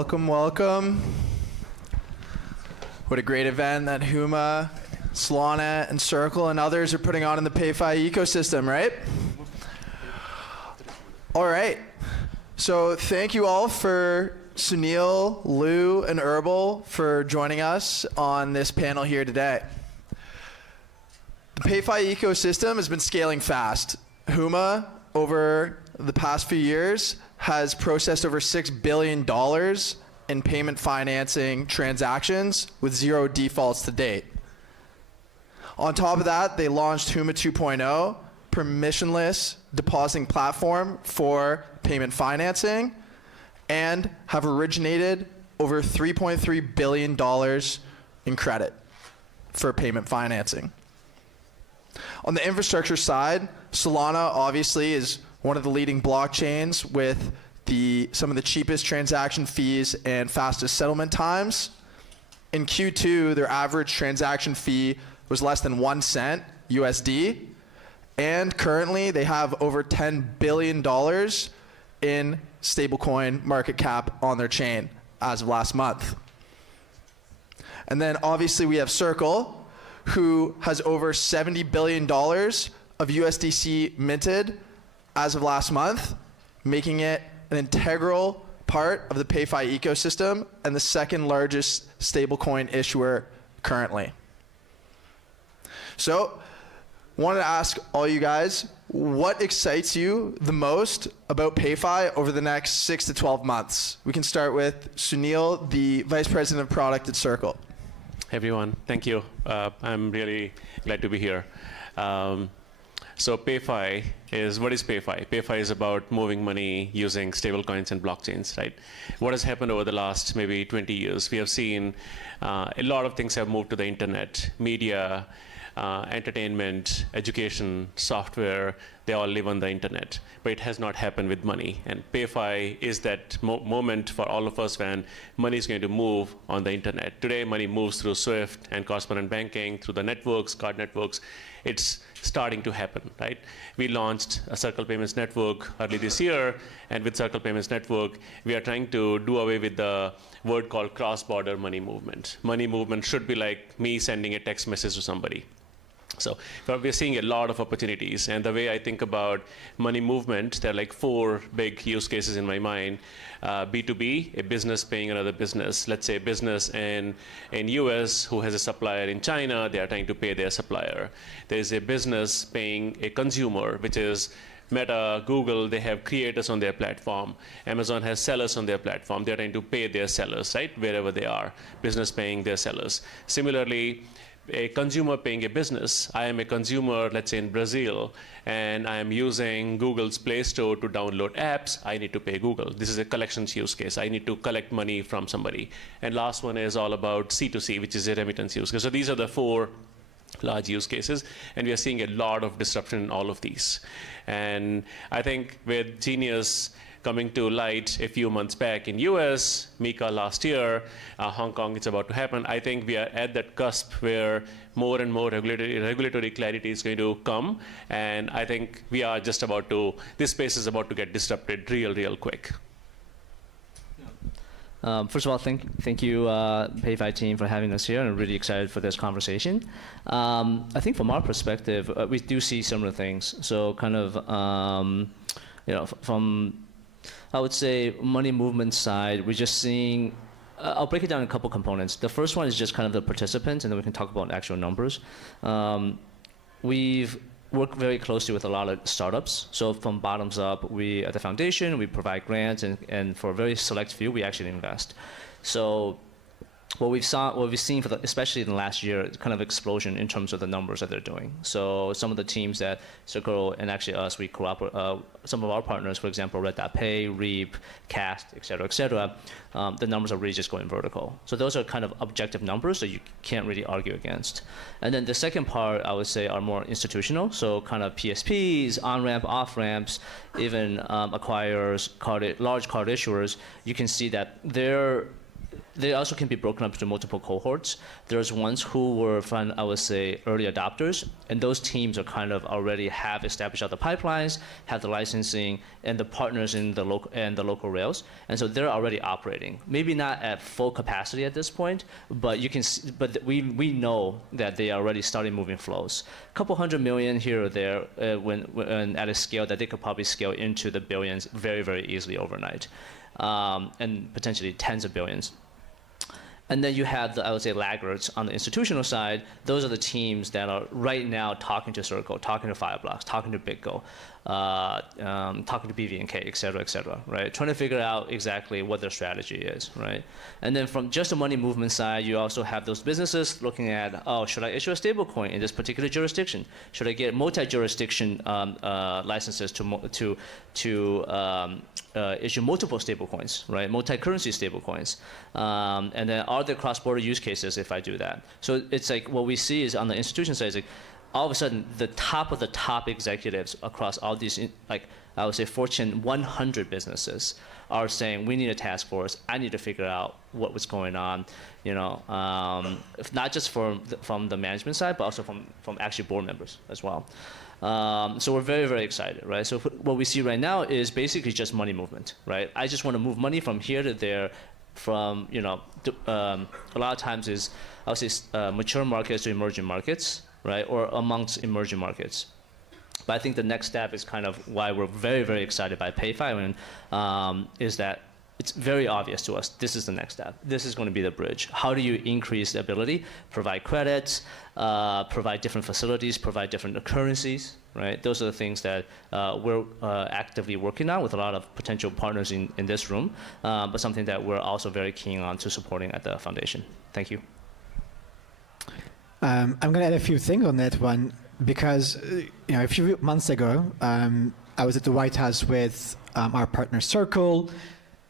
welcome, welcome. What a great event that Huma, Solana, and Circle and others are putting on in the PayFi ecosystem, right? All right. So thank you all for Sunil, Lou, and Herbal for joining us on this panel here today. The PayFi ecosystem has been scaling fast. Huma, over the past few years, has processed over $6 billion in payment financing transactions with 0 defaults to date. On top of that, they launched Huma 2.0, permissionless depositing platform for payment financing, and have originated over $3.3 billion in credit for payment financing. On the infrastructure side, Solana obviously is one of the leading blockchains with some of the cheapest transaction fees and fastest settlement times. In Q2, their average transaction fee was less than 1 cent USD, and currently they have over $10 billion in stablecoin market cap on their chain as of last month. And then obviously we have Circle, who has over $70 billion of USDC minted as of last month, making it an integral part of the PayFi ecosystem and the second largest stablecoin issuer currently. So, wanted to ask all you guys, what excites you the most about PayFi over the next 6 to 12 months? We can start with Sunil, the Vice President of Product at Circle. Hey everyone, thank you. I'm really glad to be here. So PayFi what is PayFi? PayFi is about moving money using stablecoins and blockchains, right? What has happened over the last maybe 20 years? We have seen a lot of things have moved to the internet, media, entertainment, education, software, they all live on the internet. But it has not happened with money. And PayFi is that moment for all of us when money is going to move on the internet. Today, money moves through SWIFT and correspondent banking, through the networks, card networks. It's starting to happen, right? We launched a Circle Payments Network early this year, and with Circle Payments Network, we are trying to do away with the word called cross-border money movement. Money movement should be like me sending a text message to somebody. So we're seeing a lot of opportunities, and the way I think about money movement, there are like 4 big use cases in my mind. B2B, a business paying another business. Let's say a business in US who has a supplier in China, they are trying to pay their supplier. There's a business paying a consumer, which is Meta, Google, they have creators on their platform. Amazon has sellers on their platform. They're trying to pay their sellers, right, wherever they are. Business paying their sellers. Similarly, a consumer paying a business. I am a consumer, let's say in Brazil, and I am using Google's Play Store to download apps. I need to pay Google. This is a collections use case. I need to collect money from somebody. And last one is all about C2C, which is a remittance use case. So these are the 4 large use cases, and we are seeing a lot of disruption in all of these. And I think with Genius coming to light a few months back in US, Mika last year, Hong Kong, it's about to happen. I think we are at that cusp where more and more regulatory clarity is going to come, and I think we are just about to, this space is about to get disrupted real quick. First of all, thank you, PayFi team, for having us here. I'm really excited for this conversation. I think from our perspective, we do see similar things. So kind of, from, I would say, money movement side, we're just seeing, I'll break it down in a couple components. The first one is just kind of the participants, and then we can talk about actual numbers. We've worked very closely with a lot of startups. So from bottoms up, we, at the foundation, we provide grants, and for a very select few, we actually invest. So what we've seen, especially in the last year, is kind of explosion in terms of the numbers that they're doing. So some of the teams that Circle and actually us, we cooperate, some of our partners, for example, Red.Pay, Reap, Cast, et cetera, the numbers are really just going vertical. So those are kind of objective numbers that you can't really argue against. And then the second part, I would say, are more institutional. So kind of PSPs, on-ramp, off-ramps, even acquirers, large card issuers. You can see that they're they also can be broken up into multiple cohorts. There's ones who were from, I would say, early adopters, and those teams are kind of already have established out the pipelines, have the licensing, and the partners in the local rails, and so they're already operating. Maybe not at full capacity at this point, but we know that they are already starting moving flows. A couple $100 million here or there, when at a scale that they could probably scale into the billions very, very easily overnight, and potentially tens of billions. And then you have the, I would say, laggards on the institutional side. Those are the teams that are right now talking to Circle, talking to Fireblocks, talking to BitGo, talking to BVNK, et cetera, right? Trying to figure out exactly what their strategy is, right? And then from just the money movement side, you also have those businesses looking at, oh, should I issue a stablecoin in this particular jurisdiction? Should I get multi-jurisdiction licenses to issue multiple stablecoins, right? Multi-currency stablecoins. And then are there cross-border use cases if I do that? So it's like what we see is on the institution side is like all of a sudden the top of the top executives across all these, like I would say Fortune 100 businesses are saying we need a task force. I need to figure out what was going on, you know, if not just from the management side, but also from actually board members as well. So we're very, very excited, right? So what we see right now is basically just money movement, right? I just want to move money from here to there, from, you know, a lot of times is, I would say, mature markets to emerging markets, right? Or amongst emerging markets. But I think the next step is kind of why we're very, very excited by PayFi, is that it's very obvious to us, this is the next step. This is going to be the bridge. How do you increase the ability, provide credits, provide different facilities, provide different currencies, right? Those are the things that we're actively working on with a lot of potential partners in this room, but something that we're also very keen on to supporting at the foundation. Thank you. I'm going to add a few things on that one, because you know, a few months ago, I was at the White House with our partner Circle,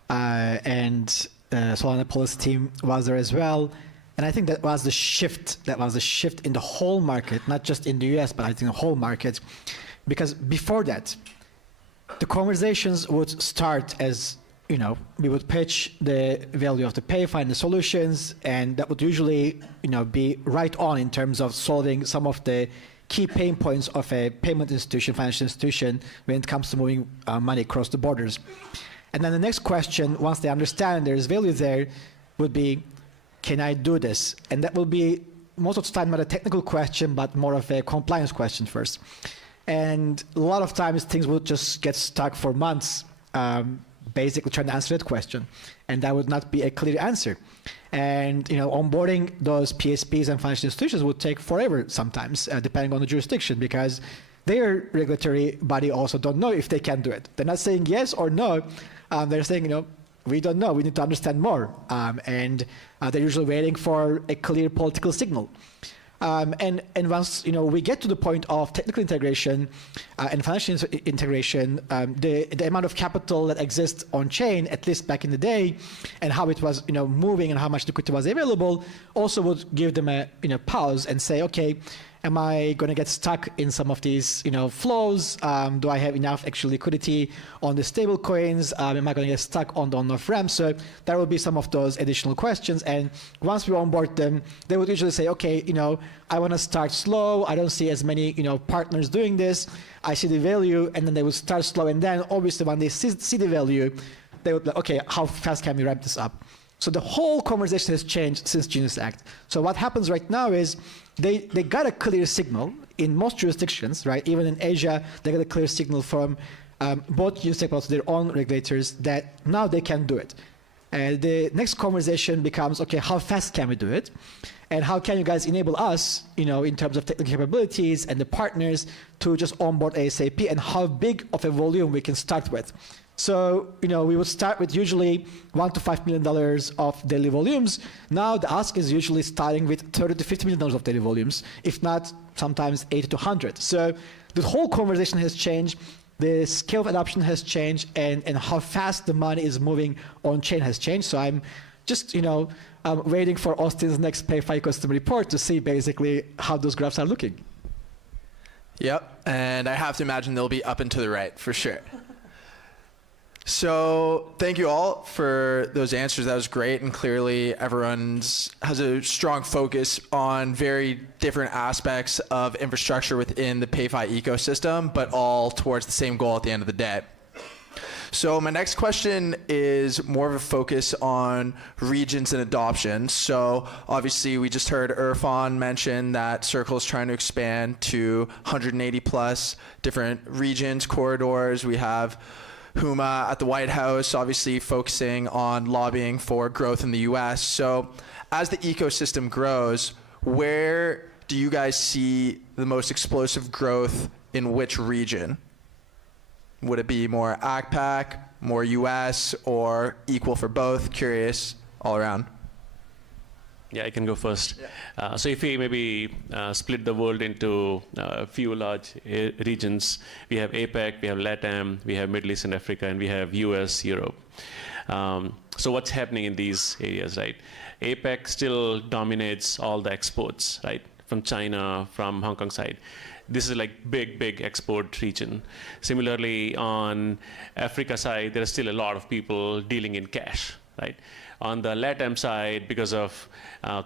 and Solana policy team was there as well. And I think that was the shift. That was the shift in the whole market, not just in the US, but I think the whole market. Because before that, the conversations would start as, you know, we would pitch the value of the PayFi and the solutions, and that would usually, you know, be right on in terms of solving some of the key pain points of a payment institution, financial institution, when it comes to moving money across the borders. And then the next question, once they understand there's value there, would be, can I do this? And that will be most of the time not a technical question, but more of a compliance question first. And a lot of times things would just get stuck for months, basically trying to answer that question. And that would not be a clear answer. And you know, onboarding those PSPs and financial institutions would take forever sometimes, depending on the jurisdiction, because their regulatory body also don't know if they can do it. They're not saying yes or no. They're saying, you know, we don't know. We need to understand more. And they're usually waiting for a clear political signal. And once, you know, we get to the point of technical integration and financial integration, the amount of capital that exists on chain, at least back in the day, and how it was, you know, moving and how much liquidity was available, also would give them a, you know, pause and say, okay, am I going to get stuck in some of these, you know, flows? Do I have enough actual liquidity on the stable coins? Am I going to get stuck on the on-off ramp? So there will be some of those additional questions. And once we onboard them, they would usually say, okay, you know, I want to start slow. I don't see as many, you know, partners doing this. I see the value, and then they would start slow. And then obviously when they see the value, they would be like, okay, how fast can we ramp this up? So the whole conversation has changed since Genius Act. So what happens right now is they got a clear signal in most jurisdictions, right? Even in Asia, they got a clear signal from both Genius Act, but also their own regulators, that now they can do it. And the next conversation becomes, okay, how fast can we do it? And how can you guys enable us, you know, in terms of technical capabilities and the partners to just onboard ASAP, and how big of a volume we can start with? So, you know, we would start with usually $1 to $5 million of daily volumes. Now the ask is usually starting with $30 to $50 million of daily volumes, if not sometimes 80 to 100. So the whole conversation has changed. The scale of adoption has changed, and how fast the money is moving on chain has changed. So I'm just, you know, waiting for Austin's next PayFi customer report to see basically how those graphs are looking. Yep, and I have to imagine they'll be up and to the right for sure. So thank you all for those answers. That was great, and clearly everyone has a strong focus on very different aspects of infrastructure within the PayFi ecosystem, but all towards the same goal at the end of the day. So my next question is more of a focus on regions and adoption. So obviously we just heard Irfan mention that Circle is trying to expand to 180 plus different regions, corridors. We have Huma at the White House, obviously focusing on lobbying for growth in the US. So as the ecosystem grows, where do you guys see the most explosive growth in which region? Would it be more ACPAC, more US, or equal for both? Curious all around. Yeah, I can go first. Yeah. So if we maybe split the world into a few large regions, we have APEC, we have LATAM, we have Middle East and Africa, and we have US, Europe. So what's happening in these areas, right? APEC still dominates all the exports, right? From China, from Hong Kong side. This is like big export region. Similarly, on Africa side, there are still a lot of people dealing in cash, right? On the LATAM side, because of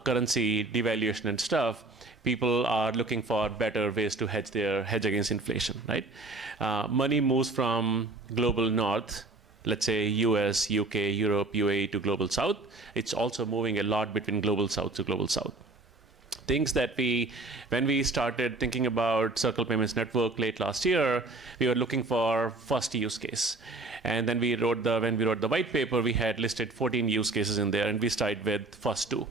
currency devaluation and stuff, people are looking for better ways to hedge against inflation, right? Money moves from global north, let's say US, UK, Europe, UAE to global south. It's also moving a lot between global south to global south. Things that when we started thinking about Circle Payments Network late last year, we were looking for first use case. And then when we wrote the white paper, we had listed 14 use cases in there, and we started with first 2.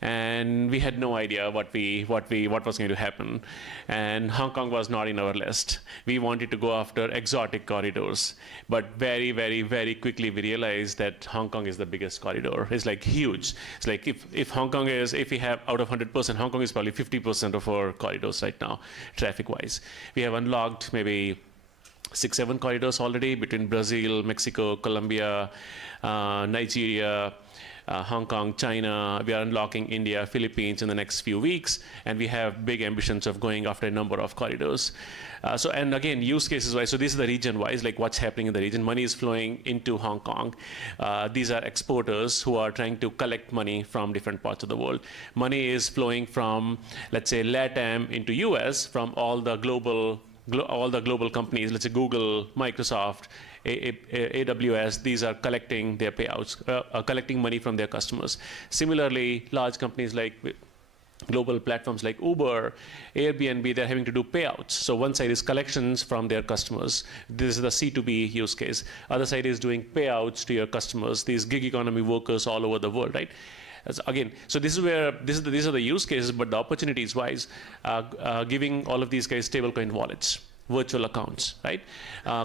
And we had no idea what was going to happen. And Hong Kong was not in our list. We wanted to go after exotic corridors, but very, very, very quickly we realized that Hong Kong is the biggest corridor. It's like huge. It's like if we have out of 100%, Hong Kong is probably 50% of our corridors right now, traffic-wise. We have unlocked maybe 6-7 corridors already between Brazil, Mexico, Colombia, Nigeria, Hong Kong, China. We are unlocking India, Philippines in the next few weeks, and we have big ambitions of going after a number of corridors. And again, use cases wise, so this is the region wise, like what's happening in the region. Money is flowing into Hong Kong. These are exporters who are trying to collect money from different parts of the world. Money is flowing from, let's say, LATAM into US, from all the global companies, let's say Google, Microsoft, AWS, these are collecting their payouts, collecting money from their customers. Similarly, large companies like global platforms like Uber, Airbnb, they're having to do payouts. So one side is collections from their customers. This is the C2B use case. Other side is doing payouts to your customers, these gig economy workers all over the world, right? Again, so these are the use cases, but the opportunities wise, giving all of these guys stablecoin wallets, virtual accounts, right?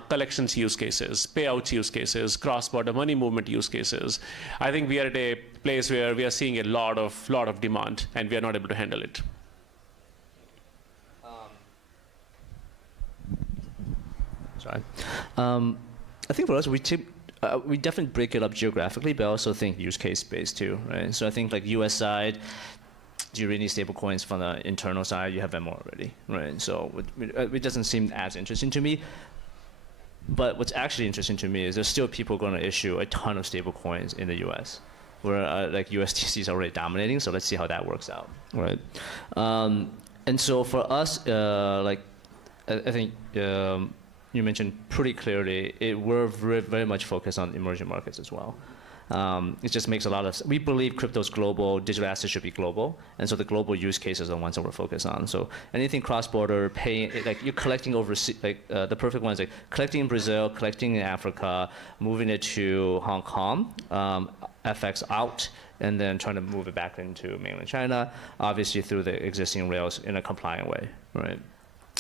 Collections use cases, payouts use cases, cross-border money movement use cases. I think we are at a place where we are seeing a lot of demand, and we are not able to handle it. Sorry. I think for us, we definitely break it up geographically, but I also think use case based too, right? So I think like US side, do you really need stable coins from the internal side? You have them already, right? So it doesn't seem as interesting to me. But what's actually interesting to me is there's still people going to issue a ton of stable coins in the US, where like USDC is already dominating. So let's see how that works out, right? And so for us, like I think you mentioned pretty clearly, we're very much focused on emerging markets as well. It just makes a lot of sense. We believe crypto's global, digital assets should be global, and so the global use cases are the ones that we're focused on. So anything cross-border, paying, like you're collecting overseas, like the perfect one is like collecting in Brazil, collecting in Africa, moving it to Hong Kong, FX out, and then trying to move it back into mainland China, obviously through the existing rails in a compliant way, right?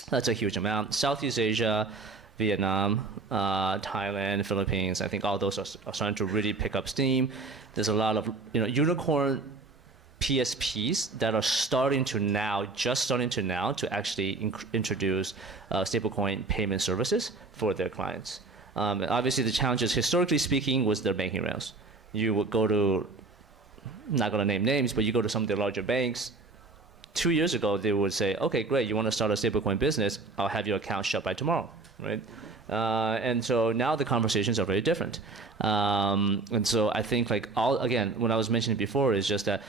That's a huge amount. Southeast Asia, Vietnam, Thailand, Philippines, I think all those are starting to really pick up steam. There's a lot of unicorn PSPs that are just starting to now to actually introduce stablecoin payment services for their clients. Obviously the challenges historically speaking was their banking rails. You would go to, I'm not gonna name names, but you go to some of the larger banks. 2 years ago, they would say, okay, great, you want to start a stablecoin business, I'll have your account shut by tomorrow, right? And so now the conversations are very different. And so I think like again, when I was mentioning before is just that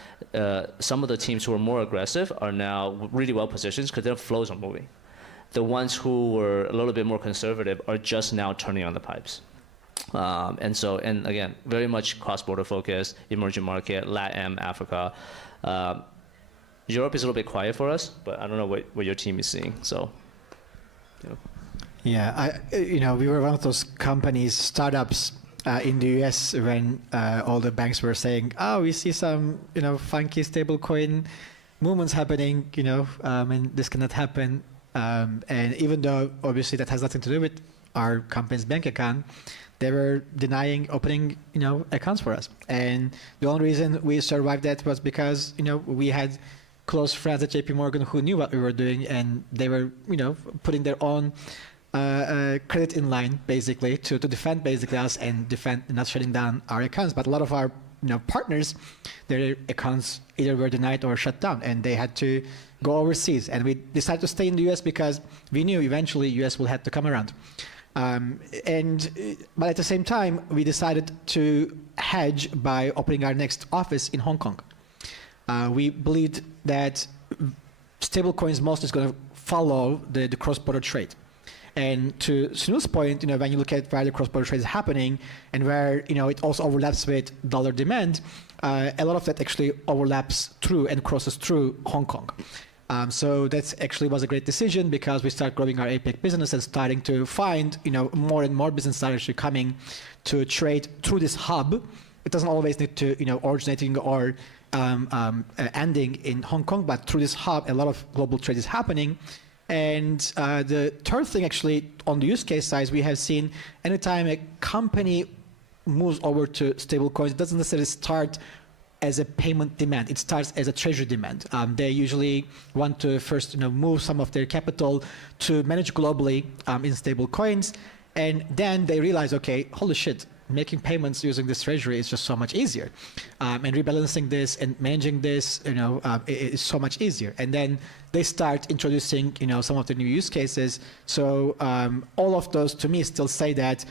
some of the teams who are more aggressive are now really well positioned because their flows are moving. The ones who were a little bit more conservative are just now turning on the pipes. And again, very much cross-border focus, emerging market, LATAM, Africa. Europe is a little bit quiet for us, but I don't know what your team is seeing. So, you know. Yeah, we were one of those companies, startups in the US when all the banks were saying, "Oh, we see some, funky stablecoin movements happening, and this cannot happen." And even though obviously that has nothing to do with our company's bank account, they were denying opening, accounts for us. And the only reason we survived that was because, we had close friends at JP Morgan who knew what we were doing, and they were, putting their own credit in line basically to defend basically us and defend not shutting down our accounts. But a lot of our partners, their accounts either were denied or shut down, and they had to go overseas. And we decided to stay in the US because we knew eventually US will have to come around. But at the same time, we decided to hedge by opening our next office in Hong Kong. We believed that stablecoins mostly is going to follow the cross-border trade. And to Sunil's point, when you look at where the cross-border trade is happening and where, it also overlaps with dollar demand, a lot of that actually overlaps through and crosses through Hong Kong. So that actually was a great decision because we started growing our APAC business and starting to find, more and more businesses are actually coming to trade through this hub. It doesn't always need to, originating or ending in Hong Kong, but through this hub, a lot of global trade is happening. And the third thing actually on the use case side, we have seen anytime a company moves over to stablecoins, it doesn't necessarily start as a payment demand. It starts as a treasury demand. They usually want to first move some of their capital to manage globally in stable coins. And then they realize, okay, holy shit, making payments using this treasury is just so much easier. And rebalancing this and managing this, is so much easier. And then they start introducing, some of the new use cases. So all of those to me still say that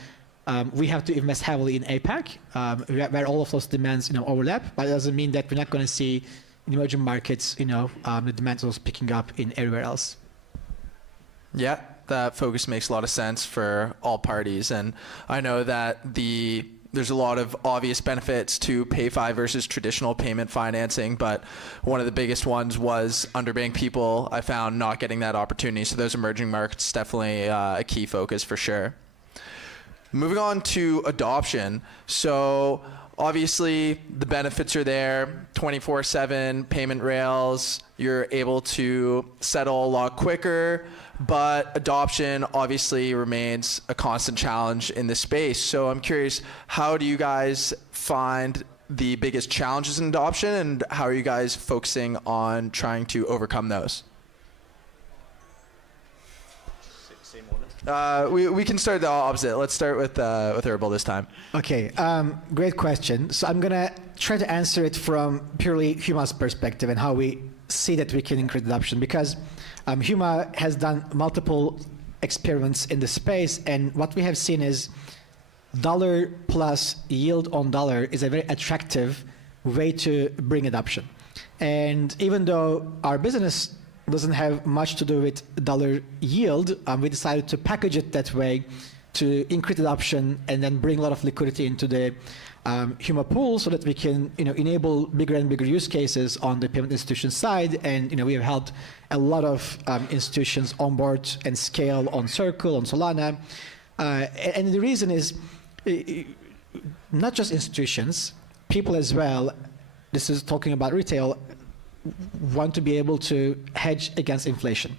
we have to invest heavily in APAC, where all of those demands, overlap. But it doesn't mean that we're not going to see in emerging markets, the demand is picking up in everywhere else. Yeah, that focus makes a lot of sense for all parties. And I know that there's a lot of obvious benefits to PayFi versus traditional payment financing, but one of the biggest ones was underbanked people, I found, not getting that opportunity. So those emerging markets definitely a key focus for sure. Moving on to adoption. So obviously the benefits are there, 24/7 payment rails, you're able to settle a lot quicker, but adoption obviously remains a constant challenge in this space. So I'm curious, how do you guys find the biggest challenges in adoption, and how are you guys focusing on trying to overcome those? We can start the opposite. Let's start with Herbal this time. Okay, great question. So I'm gonna try to answer it from purely Huma's perspective and how we see that we can increase adoption, because Huma has done multiple experiments in the space, and what we have seen is dollar plus yield on dollar is a very attractive way to bring adoption. And even though our business doesn't have much to do with dollar yield, we decided to package it that way to increase adoption and then bring a lot of liquidity into the Huma pool so that we can enable bigger and bigger use cases on the payment institution side. And we have helped a lot of institutions onboard and scale on Circle, on Solana. And the reason is not just institutions, people as well, this is talking about retail, want to be able to hedge against inflation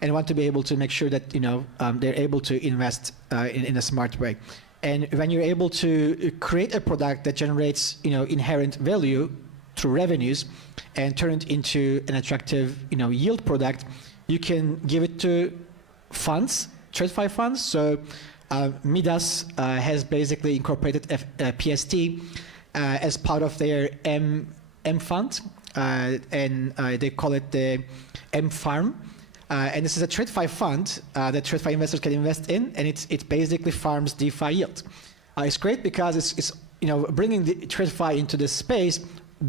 and want to be able to make sure that they're able to invest in a smart way. And when you're able to create a product that generates inherent value through revenues and turn it into an attractive yield product, you can give it to funds, TradFi funds. So Midas has basically incorporated PST as part of their M fund. And they call it the M Farm. And this is a TradeFi fund that TradeFi investors can invest in, and it basically farms DeFi yield. It's great because it's bringing the TradeFi into this space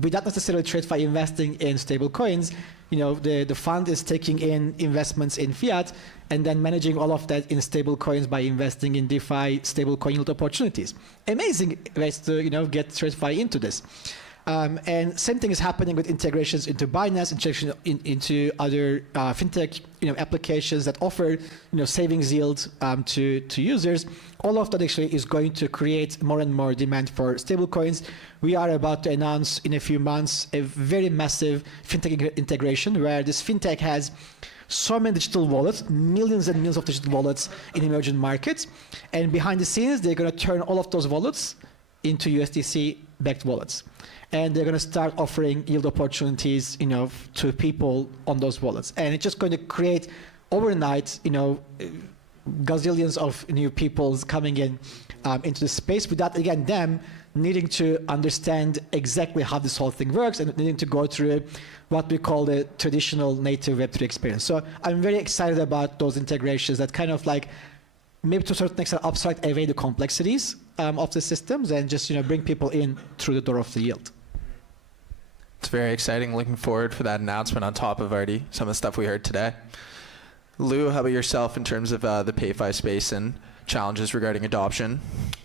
without necessarily TradeFi investing in stable coins. The fund is taking in investments in fiat and then managing all of that in stable coins by investing in DeFi stable coin yield opportunities. Amazing ways to get TradeFi into this. And same thing is happening with integrations into Binance, integration into other fintech applications that offer savings yield to users. All of that actually is going to create more and more demand for stablecoins. We are about to announce in a few months a very massive fintech integration where this fintech has so many digital wallets, millions and millions of digital wallets in emerging markets. And behind the scenes, they're going to turn all of those wallets into USDC-backed wallets. And they're going to start offering yield opportunities, to people on those wallets. And it's just going to create overnight, gazillions of new people coming in into the space without, again, them needing to understand exactly how this whole thing works and needing to go through what we call the traditional native Web3 experience. So I'm very excited about those integrations that kind of like maybe to a certain extent abstract away the complexities of the systems and just bring people in through the door of the yield. It's very exciting. Looking forward for that announcement on top of already some of the stuff we heard today. Lou, how about yourself in terms of the PayFi space and challenges regarding adoption?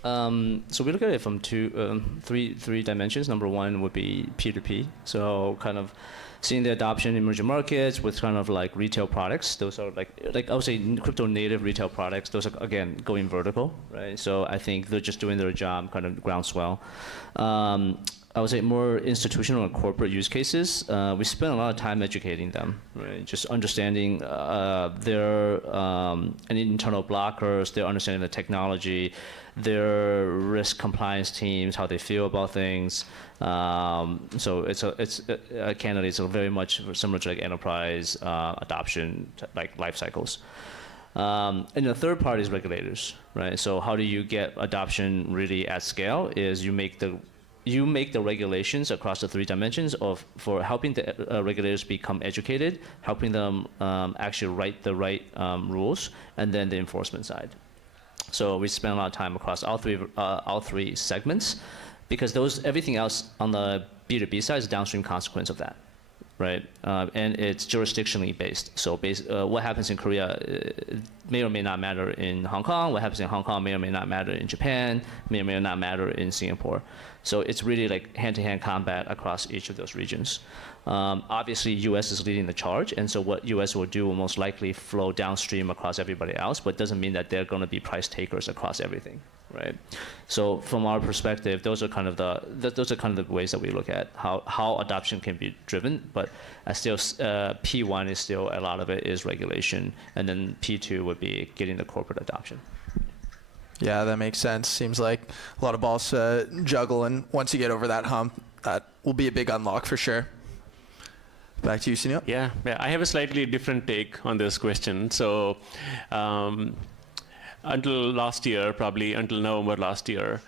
So we look at it from three dimensions. Number one would be P2P. So kind of seeing the adoption in emerging markets with kind of like retail products. Those are like I would say crypto native retail products. Those are, again, going vertical, right? So I think they're just doing their job, kind of groundswell. I would say more institutional and corporate use cases. We spend a lot of time educating them, right? Just understanding their any internal blockers, their understanding of the technology, their risk compliance teams, how they feel about things. So candidly, it's very much similar to like enterprise adoption like life cycles. And the third part is regulators, right? So how do you get adoption really at scale? Is you make the regulations across the three dimensions for helping the regulators become educated, helping them actually write the right rules, and then the enforcement side. So we spend a lot of time across all three segments, because everything else on the B2B side is a downstream consequence of that, right? And it's jurisdictionally based. So what happens in Korea may or may not matter in Hong Kong. What happens in Hong Kong may or may not matter in Japan, may or may not matter in Singapore. So it's really like hand-to-hand combat across each of those regions. Obviously, US is leading the charge, and so what US will do will most likely flow downstream across everybody else, but doesn't mean that they're going to be price takers across everything, right? So from our perspective, those are kind of the ways that we look at how adoption can be driven. But still, P1 is still a lot of it is regulation, and then P2 would be getting the corporate adoption. Yeah, that makes sense. Seems like a lot of balls to juggle, and once you get over that hump, that will be a big unlock for sure. Back to you, Sunil. Yeah, I have a slightly different take on this question. So until last year, probably until November last year,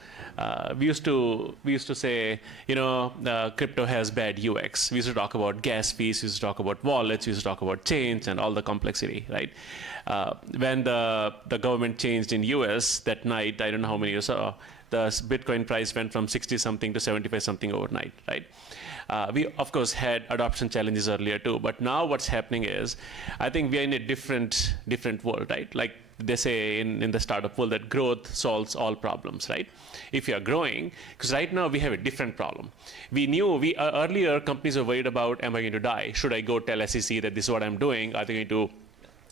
we used to say, crypto has bad UX. We used to talk about gas fees, we used to talk about wallets, we used to talk about chains and all the complexity, right? When the government changed in US that night, I don't know how many you saw, the Bitcoin price went from 60 something to 75 something overnight, right? We of course had adoption challenges earlier too, but now what's happening is, I think we are in a different world, right? Like they say in the startup world that growth solves all problems, right? If you are growing, because right now we have a different problem. We knew earlier companies were worried about, am I going to die? Should I go tell SEC that this is what I'm doing? Are they going to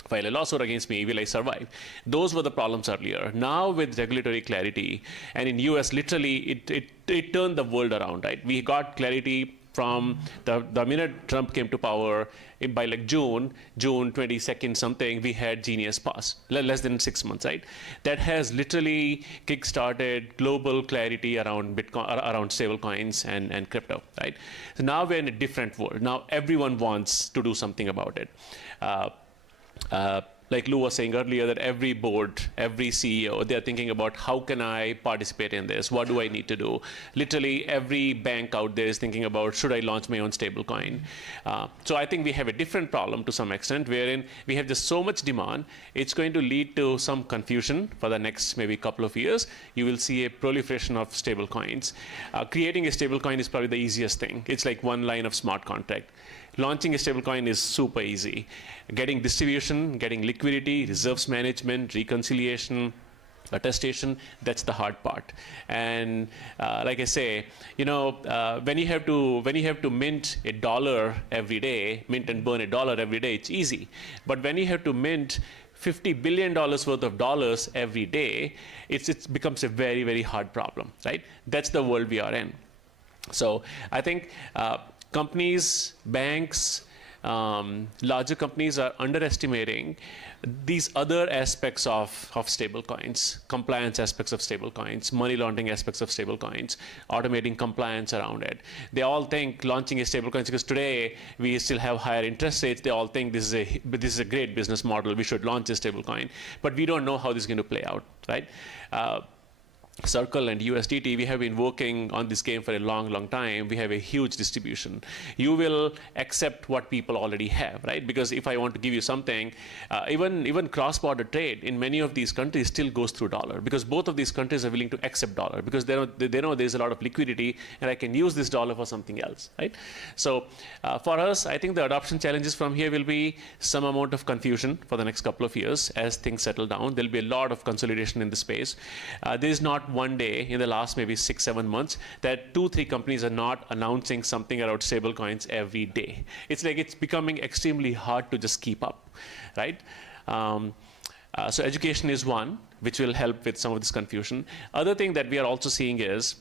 file a lawsuit against me? Will I survive? Those were the problems earlier. Now with regulatory clarity, and in US literally it turned the world around, right? We got clarity from the minute Trump came to power. By like June 22nd something, we had Genius pass, less than 6 months, right? That has literally kick-started global clarity around Bitcoin, around stablecoins and crypto, right? So now we're in a different world. Now everyone wants to do something about it. like Lou was saying earlier, that every board, every CEO, they're thinking about how can I participate in this? What do I need to do? Literally every bank out there is thinking about, should I launch my own stablecoin? So I think we have a different problem to some extent, wherein we have just so much demand, it's going to lead to some confusion for the next maybe couple of years. You will see a proliferation of stablecoins. Creating a stablecoin is probably the easiest thing. It's like one line of smart contract. Launching a stablecoin is super easy. Getting distribution, getting liquidity, reserves management, reconciliation, attestation, that's the hard part. And like I say, when you have to mint $1 every day, mint and burn $1 every day, it's easy. But when you have to mint $50 billion worth of dollars every day, it becomes a very, very hard problem, right? That's the world we are in. So I think companies, banks, larger companies are underestimating these other aspects of stablecoins, compliance aspects of stablecoins, money laundering aspects of stablecoins, automating compliance around it. They all think launching a stablecoin, because today we still have higher interest rates, they all think this is a great business model, we should launch a stablecoin. But we don't know how this is going to play out, right? Circle and USDT, we have been working on this game for a long, long time. We have a huge distribution. You will accept what people already have, right? Because if I want to give you something, even cross-border trade in many of these countries still goes through dollar, because both of these countries are willing to accept dollar, because they know there's a lot of liquidity and I can use this dollar for something else, right? So for us, I think the adoption challenges from here will be some amount of confusion for the next couple of years as things settle down. There'll be a lot of consolidation in the space. There is not one day in the last maybe 6-7 months that 2-3 companies are not announcing something around stablecoins every day. It's like it's becoming extremely hard to just keep up, right? So education is one, which will help with some of this confusion. Other thing that we are also seeing is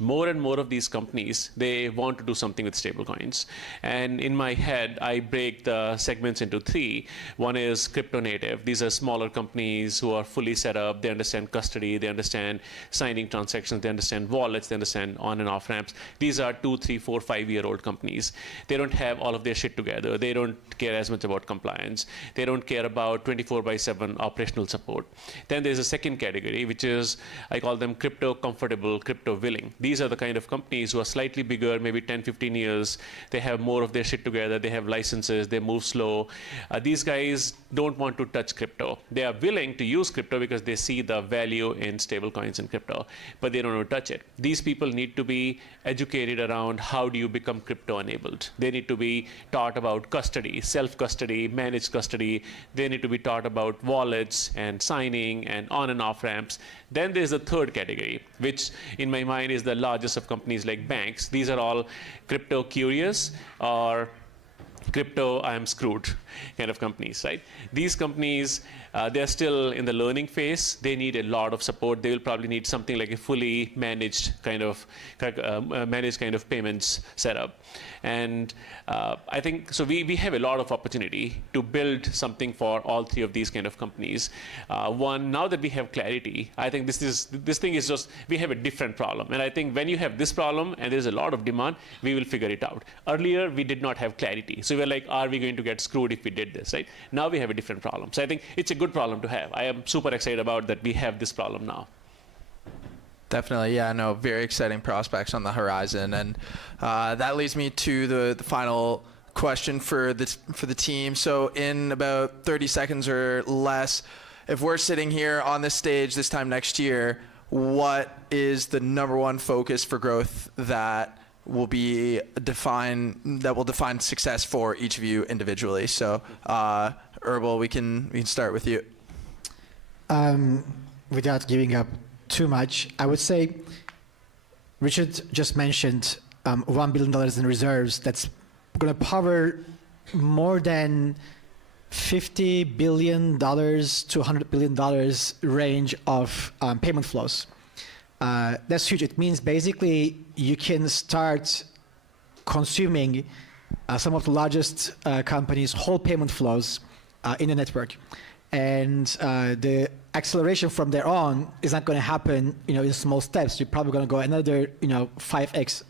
more and more of these companies, they want to do something with stablecoins. And in my head, I break the segments into 3. One is crypto native. These are smaller companies who are fully set up. They understand custody. They understand signing transactions. They understand wallets. They understand on and off ramps. These are 2, 3, 4, 5-year-old companies. They don't have all of their shit together. They don't care as much about compliance. They don't care about 24/7 operational support. Then there's a second category, which is, I call them crypto comfortable, crypto willing. These are the kind of companies who are slightly bigger, maybe 10, 15 years. They have more of their shit together. They have licenses. They move slow. These guys don't want to touch crypto. They are willing to use crypto because they see the value in stable coins and crypto, but they don't want to touch it. These people need to be educated around how do you become crypto enabled. They need to be taught about custody, self-custody, managed custody. They need to be taught about wallets and signing and on and off ramps. Then there's the third category, which in my mind is the largest of companies like banks. These are all crypto curious or crypto I am screwed kind of companies, right? These companies, they're still in the learning phase. They need a lot of support. They will probably need something like a fully managed kind of payments setup. And I think, so we have a lot of opportunity to build something for all 3 of these kind of companies. One, now that we have clarity, I think this thing is just, we have a different problem. And I think when you have this problem and there's a lot of demand, we will figure it out. Earlier, we did not have clarity. So we're like, are we going to get screwed if we did this, right? Now we have a different problem. So I think it's a good problem to have. I am super excited about that we have this problem now. Definitely, yeah, no, very exciting prospects on the horizon, and that leads me to the final question for the team. So in about 30 seconds or less, if we're sitting here on this stage this time next year, what is the #1 focus for growth that will define success for each of you individually? So, Herbal, we can start with you. Without giving up too much, I would say Richard just mentioned $1 billion in reserves. That's going to power more than $50 billion to $100 billion range of payment flows. That's huge. It means basically you can start consuming some of the largest companies' whole payment flows in the network. And the acceleration from there on is not going to happen, in small steps. You're probably going to go another, 5x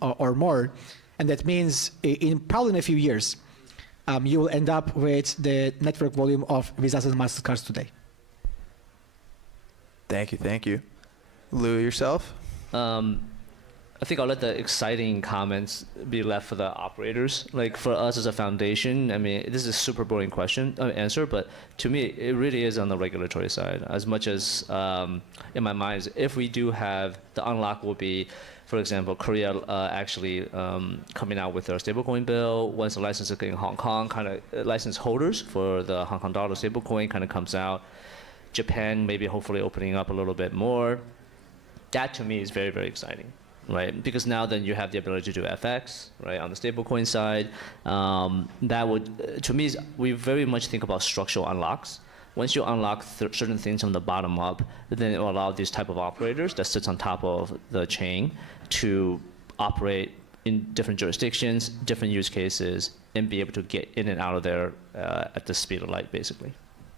or more, and that means probably in a few years, you will end up with the network volume of Visas and MasterCards today. Thank you, thank you. Lou, yourself? I think I'll let the exciting comments be left for the operators. Like for us as a foundation, I mean, this is a super boring answer, but to me, it really is on the regulatory side. As much as in my mind, if we do have, the unlock will be, for example, Korea actually coming out with their stablecoin bill. Once the license in Hong Kong, kind of license holders for the Hong Kong dollar stablecoin kind of comes out. Japan maybe hopefully opening up a little bit more. That to me is very, very exciting. Right, because now then you have the ability to do FX, right, on the stablecoin side. That would, to me, we very much think about structural unlocks. Once you unlock certain things from the bottom up, then it will allow these type of operators that sits on top of the chain to operate in different jurisdictions, different use cases, and be able to get in and out of there at the speed of light, basically.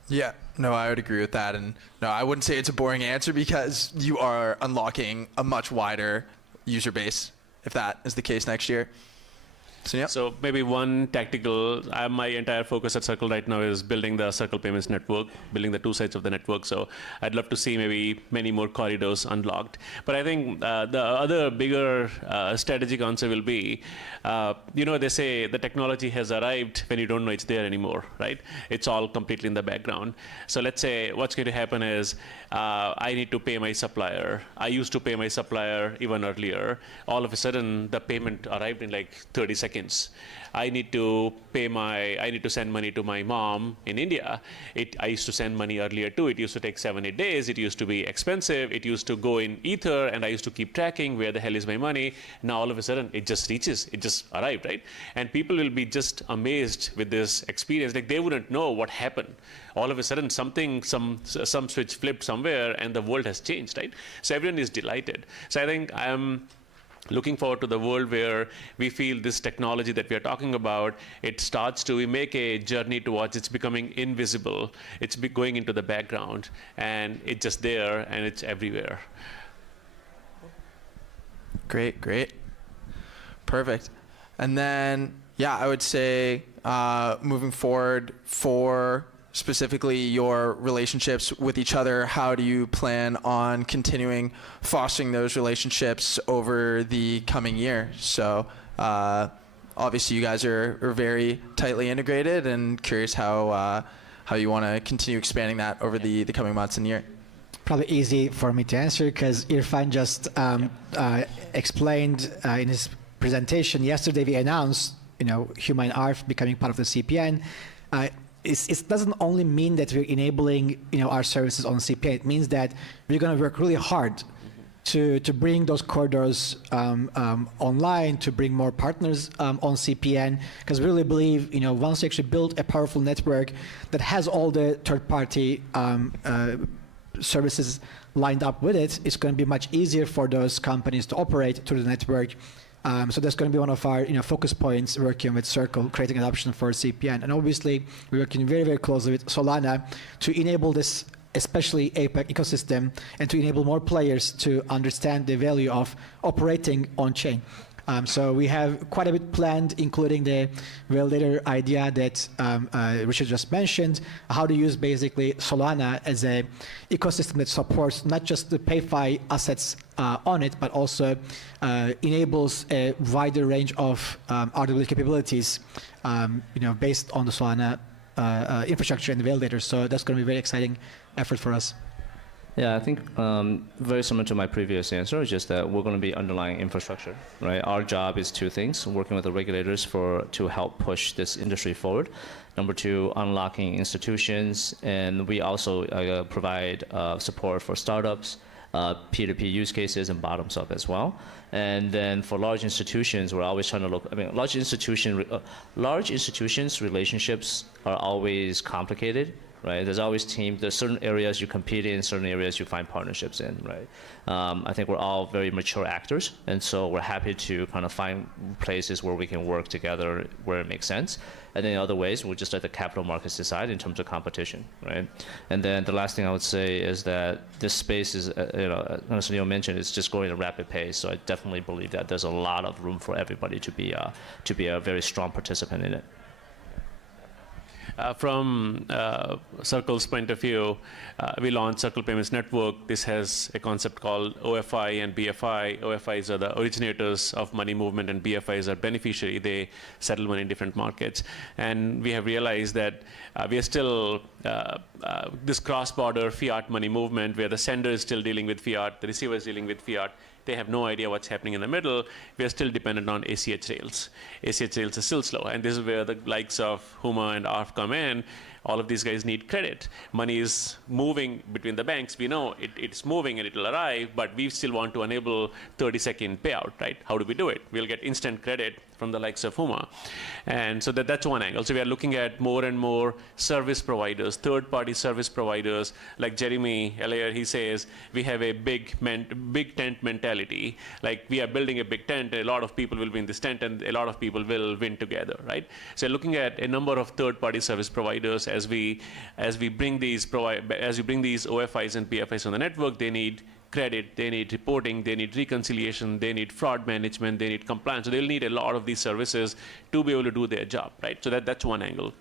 Yeah, no, I would agree with that. And no, I wouldn't say it's a boring answer because you are unlocking a much wider user base, if that is the case next year. So, yeah. So maybe one tactical, my entire focus at Circle right now is building the Circle Payments Network, building the two sides of the network. So I'd love to see maybe many more corridors unlocked. But I think the other bigger strategic answer will be, they say the technology has arrived when you don't know it's there anymore, right? It's all completely in the background. So let's say what's going to happen is I need to pay my supplier. I used to pay my supplier even earlier. All of a sudden, the payment arrived in like 30 seconds. I need to send money to my mom in India. I used to send money earlier too. It used to take 7-8 days. It used to be expensive. It used to go in Ether, and I used to keep tracking where the hell is my money. Now all of a sudden, it just arrived, right? And people will be just amazed with this experience. Like they wouldn't know what happened. All of a sudden, some switch flipped somewhere, and the world has changed, right? So everyone is delighted. So I think I'm looking forward to the world where we feel this technology that we are talking about, we make a journey towards it's becoming invisible. It's going into the background, and it's just there, and it's everywhere. Great. Perfect. And then, yeah, I would say moving forward for specifically your relationships with each other, how do you plan on continuing fostering those relationships over the coming year? So obviously you guys are very tightly integrated, and curious how you want to continue expanding that over the coming months and year. Probably easy for me to answer because Irfan just explained in his presentation yesterday. We announced, Huma and ARF becoming part of the CPN. It doesn't only mean that we're enabling our services on CPN. It means that we're going to work really hard to bring those corridors online, to bring more partners on CPN, because we really believe once you actually build a powerful network that has all the third-party services lined up with it, it's going to be much easier for those companies to operate through the network. So that's going to be one of our focus points, working with Circle, creating an option for CPN. And obviously, we're working very, very closely with Solana to enable this, especially APEC ecosystem, and to enable more players to understand the value of operating on-chain. So we have quite a bit planned, including the validator idea that Richard just mentioned, how to use basically Solana as a ecosystem that supports not just the PayFi assets on it, but also enables a wider range of RWA capabilities, based on the Solana infrastructure and the validator. So that's going to be a very exciting effort for us. Yeah, I think very similar to my previous answer, is just that we're going to be underlying infrastructure, right? Our job is two things: working with the regulators to help push this industry forward. Number two, unlocking institutions, and we also provide support for startups, P2P use cases, and bottoms up as well. And then for large institutions, we're always trying to look. I mean, large institutions relationships are always complicated. Right, there's always teams. There's certain areas you compete in, certain areas you find partnerships in. Right, I think we're all very mature actors, and so we're happy to kind of find places where we can work together where it makes sense. And then in other ways, we'll just let the capital markets decide in terms of competition. Right, and then the last thing I would say is that this space is, as Neil mentioned, it's just going at a rapid pace. So I definitely believe that there's a lot of room for everybody to be a very strong participant in it. From Circle's point of view, we launched Circle Payments Network. This has a concept called OFI and BFI. OFIs are the originators of money movement, and BFIs are beneficiary. They settle money in different markets. And we have realized that we are still this cross-border fiat money movement where the sender is still dealing with fiat, the receiver is dealing with fiat. They have no idea what's happening in the middle. We are still dependent on ACH rails. ACH rails are still slow. And this is where the likes of Huma and ARF come in. All of these guys need credit. Money is moving between the banks. We know it's moving and it'll arrive, but we still want to enable 30-second payout, right? How do we do it? We'll get instant credit from the likes of Huma. And so that's one angle. So we are looking at more and more service providers, third-party service providers. Like Jeremy earlier, he says, we have a big tent mentality. Like we are building a big tent, and a lot of people will be in this tent, and a lot of people will win together, right? So looking at a number of third-party service providers as we bring these OFIs and BFIs on the network, they need credit, they need reporting, they need reconciliation, they need fraud management, they need compliance. So they'll need a lot of these services to be able to do their job, right? So that's one angle.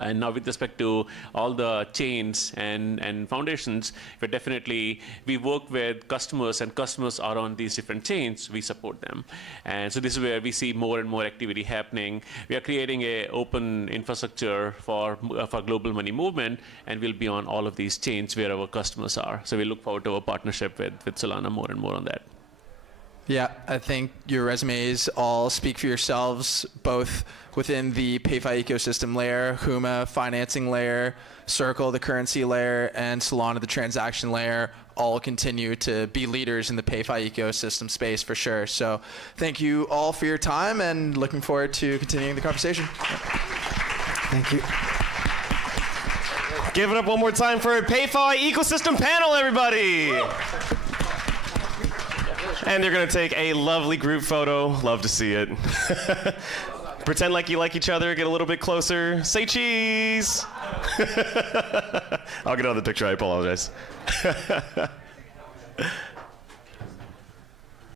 And now with respect to all the chains and foundations, we work with customers, and customers are on these different chains, we support them. And so this is where we see more and more activity happening. We are creating an open infrastructure for global money movement, and we'll be on all of these chains where our customers are. So we look forward to a partnership with Solana more and more on that. Yeah, I think your resumes all speak for yourselves, both within the PayFi ecosystem layer, Huma financing layer, Circle the currency layer, and Solana the transaction layer all continue to be leaders in the PayFi ecosystem space for sure. So thank you all for your time, and looking forward to continuing the conversation. Thank you. Give it up one more time for a PayFi ecosystem panel, everybody. And they're going to take a lovely group photo. Love to see it. Pretend like you like each other. Get a little bit closer. Say cheese. I'll get on the picture. I apologize.